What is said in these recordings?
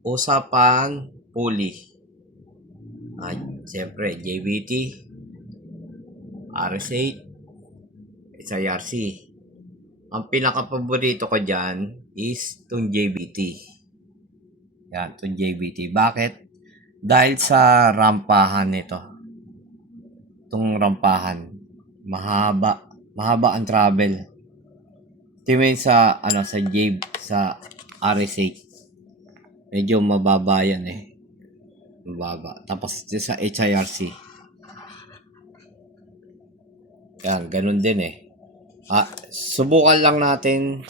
Usapan pulley. Siyempre, JBT, RS8, SIRC. Ang pinaka-paborito ko dyan is itong JBT. Yan, itong JBT. Bakit? Dahil sa rampahan nito. Itong rampahan. Mahaba ang travel. Tingin sa sa RS8. Medyo mababa yan eh. Mababa. Tapos sa HIRC. Yan, ganun din eh. Subukan lang natin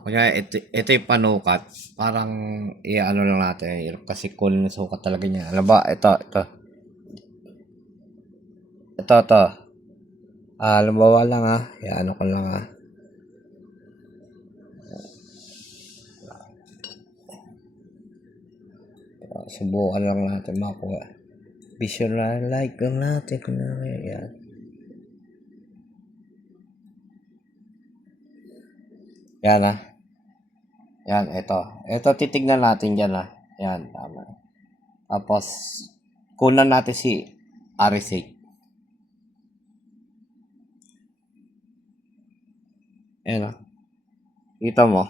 kunyari ito yung panukat. Parang ano lang natin. Kasi cool na sukat talaga niya. Ano ba? Ito. Lumbawa lang ano ko lang subukan lang natin makuha. Visualize like lang natin. Yan. Yan Yan, ito. Ito titignan natin dyan Yan, tama. Tapos, kunan natin si RS8. Ayan Kita mo?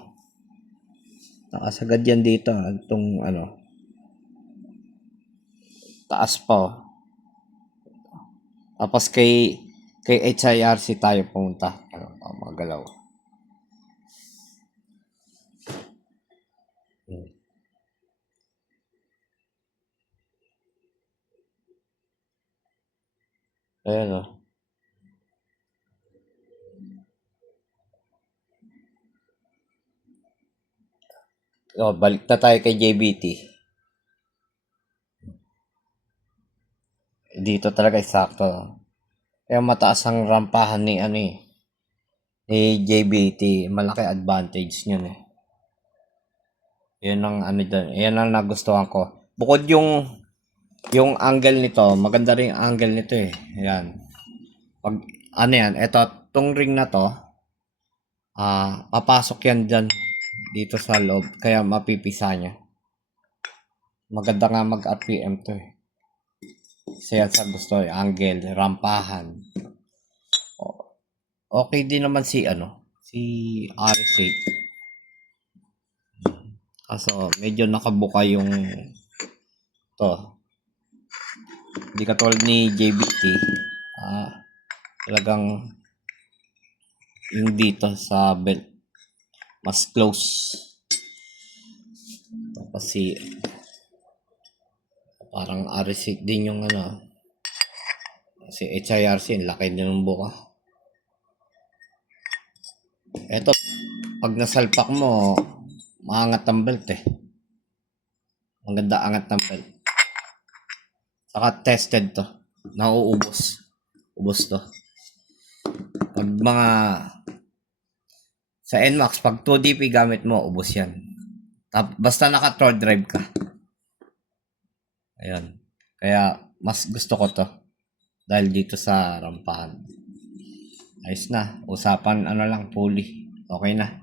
Nakasagad yan dito itong taas pa Tapos kay HIRC tayo pumunta. Magalaw. Ayan balik na tayo kay JBT. Dito talaga sakto. Kaya mataas ang rampahan ni JBT. Malaki advantage niyan eh. Yan ang yan ang nagustuhan ko. Bukod yung angle nito, maganda rin ang angle nito eh. Yan. Pag yan, tong ring na to, papasok yan dyan dito sa loob, kaya mapipisa niya. Maganda nga mag-RPM to eh. Kasi yan sa gusto eh, angle, rampahan. Okay din naman si RS8. Kaso medyo nakabuka yung to. Hindi katulad ni JBT. Talagang yung dito sa belt mas close. Tapos parang RS8 din yung si HIRC, laki din ng buka. Eto, pag nasalpak mo, maangat ang belt eh. Ang ganda angat ng belt. Saka tested to. Nauubos. Ubos to. Pag sa NMAX, pag 2DP gamit mo, ubos yan. Basta naka-third drive ka. Ayun. Kaya, mas gusto ko to. Dahil dito sa rampahan. Ayos na. Usapan lang, pulley. Okay na.